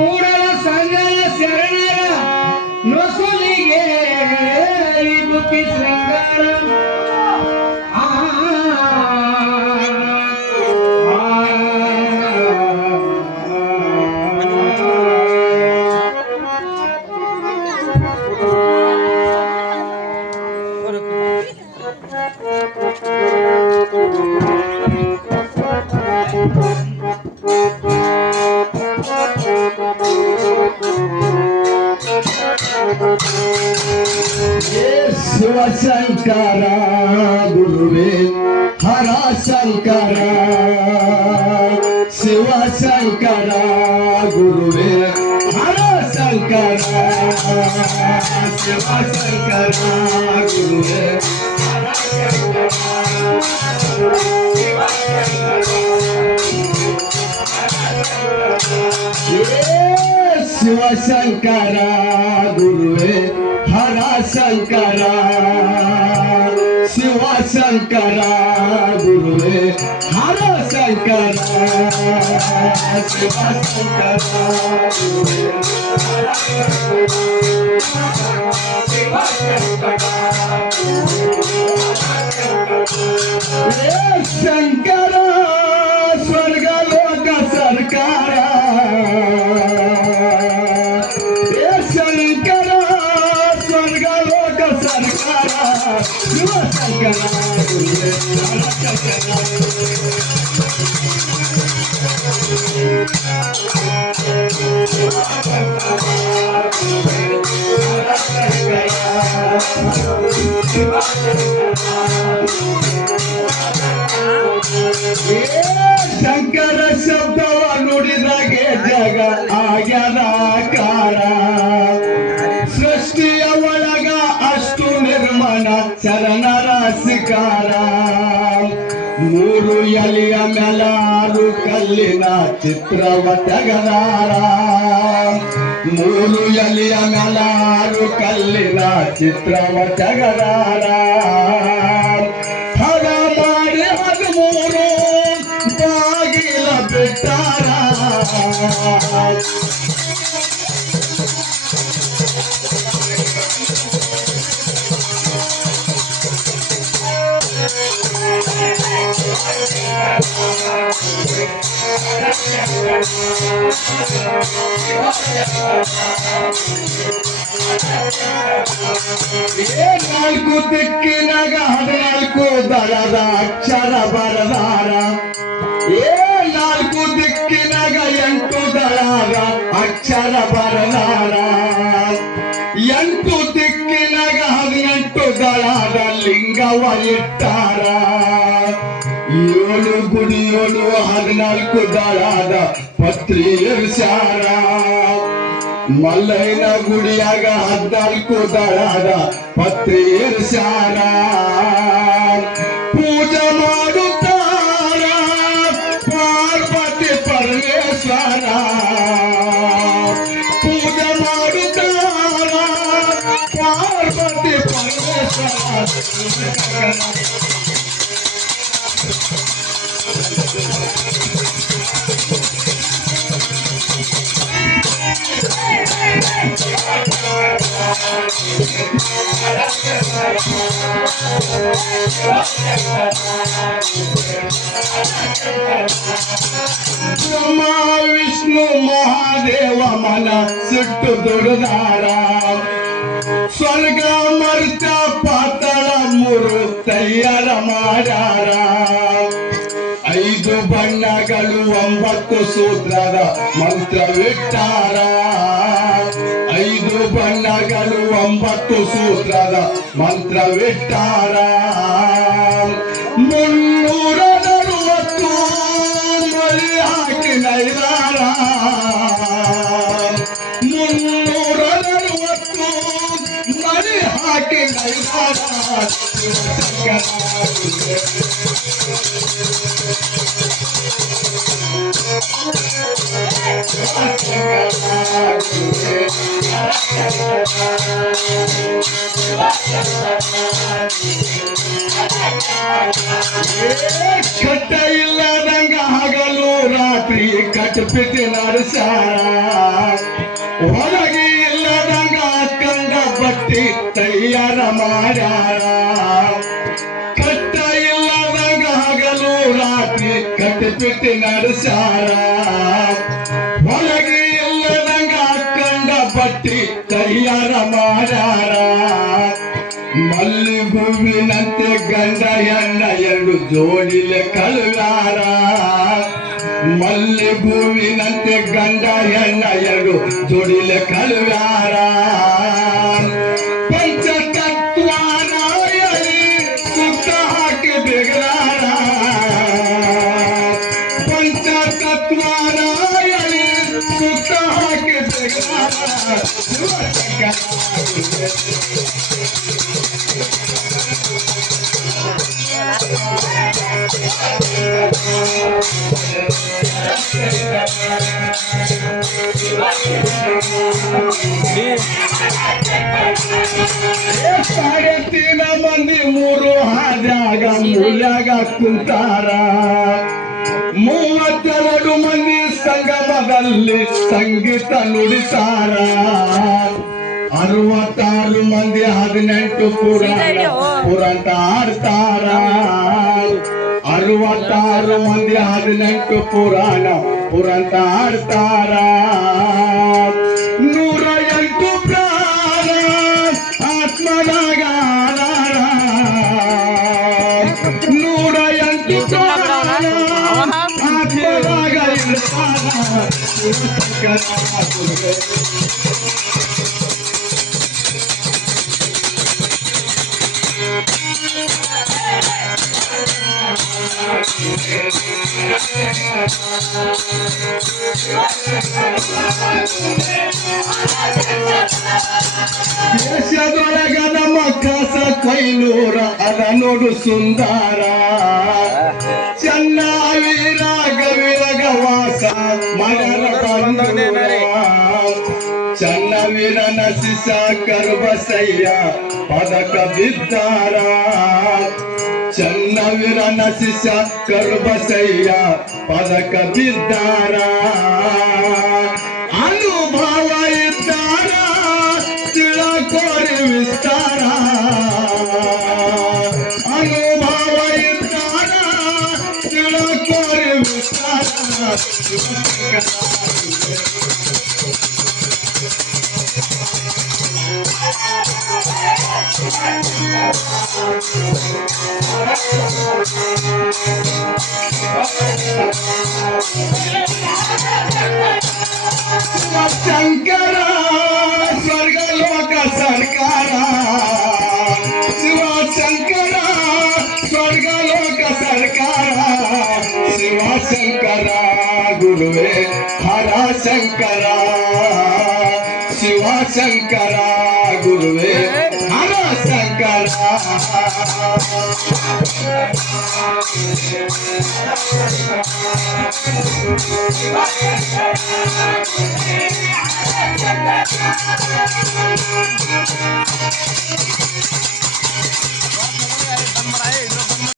ಕೂಡಲ ಸಂಗನ ಶರಣರ ನೊಸುಲಿಗೆ ಬುಕ್ಕಿ ಶೃಂಗಾರ ಶಿವಶಂಕರ ಗುರುವೇ ಹರ ಶಂಕರ ಶಿವಶಂಕರ ಗುರುವೇ ಹರ ಶಂಕರ ಶಿವಶಂಕರ ಗುರುವೇ ಹರ ಶಿವಶಂಕರ ಗುರುವೇ ಹರ ಶಂಕರ ಶಿವಶಂಕರ ಗುರುವೇ ಹರ ಶಂಕರ ಶಿವಶಂಕರ ಗುರುವೇ ಶಂಕರ ಸ್ವರ್ಗಲೋಕ ಸರ್ಕಾರ ಶಿವಶಂಕರ ಗುರುವೇ ಹರ ಶಂಕರ ಶಂಕರ ಶಬ್ದವ ನುಡಿದಾಗೆ ಜಗ ಆಗ್ಯದಾಕಾರ ಸೃಷ್ಟಿಯ ಒಳಗ ಅಷ್ಟು ನಿರ್ಮಾಣ ಶರಣರ ಶಿಕಾರ ಮೂರು ಎಲೆಯ ಮೆಲಾರು ಕಲ್ಲಿನ ಚಿತ್ರವ ತೆಗದಾರ ಮೂರು ಎಲೆಯ ಮೆಲಾರು ಕಲ್ಲಿನ ಚಿತ್ರವ ತೆಗದಾರ ಹದ ಮಾಡಿ 13 ಬಾಗಿಲ ಬಿಟ್ಟಾರ ನಾಲ್ಕು ದಿಕ್ಕಿನಾಗ 14 ದಳದ ಅಕ್ಷರ ಬರದಾರ ನಾಲ್ಕು ದಿಕ್ಕಿನಾಗ 8 ದಳದ ಅಕ್ಷರ ಬರದಾರ 8 ದಿಕ್ಕಿನಾಗ 18 ದಳದ ಲಿಂಗವ ಇಟ್ಟಾರ 7 ಗುಡಿಯೋಳು 14 ದಳದ ಪತ್ರಿ ಇರ್ಸಾರ ಮಲ್ಲಯ್ಯನ ಗುಡಿಯಾಗ 14 ದಳದ ಪತ್ರಿ ಇರ್ಸಾರ ಪೂಜೆ ಮಾಡುತ್ತಾರ ಪಾರ್ವತಿ ಪರಮೇಶ್ವರ ಪೂಜೆ ಮಾಡುತ್ತಾರ ಪಾರ್ವತಿ ಪರಮೇಶ್ವರ ಬ್ರಹ್ಮ ವಿಷ್ಣು ಮಹಾದೇವ ಮನ ಸಿಟ್ಟು ದುಡಿದಾರ ಸ್ವರ್ಗ ಮರ್ತ ಪಾತಾಳ 3 ತಯಾರ ಮಾಡ್ಯಾರ 5 ಬಣ್ಣಗಳು 9 ಸೂತ್ರದ ಮಂತ್ರವಿಟ್ಟಾರ 5 ಬಣ್ಣಗಳು 9 ಸೂತ್ರದ ಮಂತ್ರವಿಟ್ಟಾರ 360 ಮಳಿ ಹಾಕಿ ನೈದಾರ 360 ಮಳಿ ಹಾಕಿ ನೈದಾರ ಶಿವಶಂಕರ ಕಟ್ಟ ಇಲ್ಲದಂಗ ಹಗಲು ರಾತ್ರಿ ಕಟ್ಬಿಟ್ಟು ನಡೆಸಾರ ಹೊರಗೆ ಇಲ್ಲದಂಗ ಕಂಡ ಬಟ್ಟಿ ತಯಾರ ಮಾಡ್ಯಾರ ಕಟ್ಟ ಇಲ್ಲದಂಗ ಹಗಲು ರಾತ್ರಿ ಕಟ್ಬಿಟ್ಟು ನಡೆಸಾರ ಹೊರಗೆ ಇಲ್ಲದಂಗ ಕಂಡ ಬಟ್ಟಿ ತಯಾರ ಮಾಡ್ಯಾರ ಮಲ್ಲಿ ಹೂವಿನಂತೆ ಗಂಡ ಹೆಣ್ಣ ಎರಡು ಜೋಡಿಲೆ ಕಳುವಾರ ಮಲ್ಲಿ ಹೂವಿನಂತೆ ಗಂಡ ಹೆಣ್ಣ ಎರಡು ಜೋಡಿಲೆ ಕಳುವಾರ ಪಂಚತತ್ವನಾಯಲಿ ಸುತ್ತ ಹಾಕಿ ಬಿಗಲಾರ ಪಂಚತತ್ವನಾಯಲಿ ಸುತ್ತ ಹಾಕಿ ಬಿಗಲಾರ ಸಾಗತ್ತಿನ ಮಂದಿ ಮೂರು ಹಾದ್ಯಾಗ ಮೂಲ್ಯಾಗ ಕುಂತಾರ 32 ಮಂದಿ ಸಂಗಮದಲ್ಲಿ ಸಂಗೀತ ನುಡಿತಾರ 66 ಮಂದಿ 18 ಪುರಾಣ ಆಡ್ತಾರ 66 ಮಂದಿ 18 ಪುರಾಣ ಆಡ್ತಾರ 108 ಪ್ರಾಣ ಆತ್ಮನಾಗ 108 ಪ್ರಾಣ ಆತ್ಮನಾಗ ದೇಶದೊಳಗ ನಮ್ಮ ಕಸ ಕೊಯ್ನೂರ ಅದ ನೋಡು ಸುಂದರ ಚೆನ್ನ ವೀರ ಗವಿರಗ ವಾಸ ಮಗರ ಚೆನ್ನ ವೀರನ ಶಿಷ ಕರುಬಸಯ್ಯ ಪದಕ ಬಿದ್ದಾರ ಚೆನ್ನ ವೀರನ ಶಿಷ ಕರುಬಸಯ್ಯ ಪದಕ ಬಿದ್ದಾರ ಅನುಭವ ಇದ್ದಾರ ತಿಳಕೋರಿ ವಿಸ್ತಾರ ಅನುಭವ ಇದ್ದಾರ ತಿಳಕೋರಿ ವಿಸ್ತಾರ ಶಂಕರ ಸ್ವರ್ಗಲೋಕ ಸರ್ಕಾರ ಶಿವಶಂಕರ ಸ್ವರ್ಗಲೋಕ ಸರ್ಕಾರ ಶಿವಶಂಕರ ಗುರುವೇ ಹರ ಶಂಕರ ಶಿವಶಂಕರ ಗುರುವೇ ಹರ ಶಂಕರ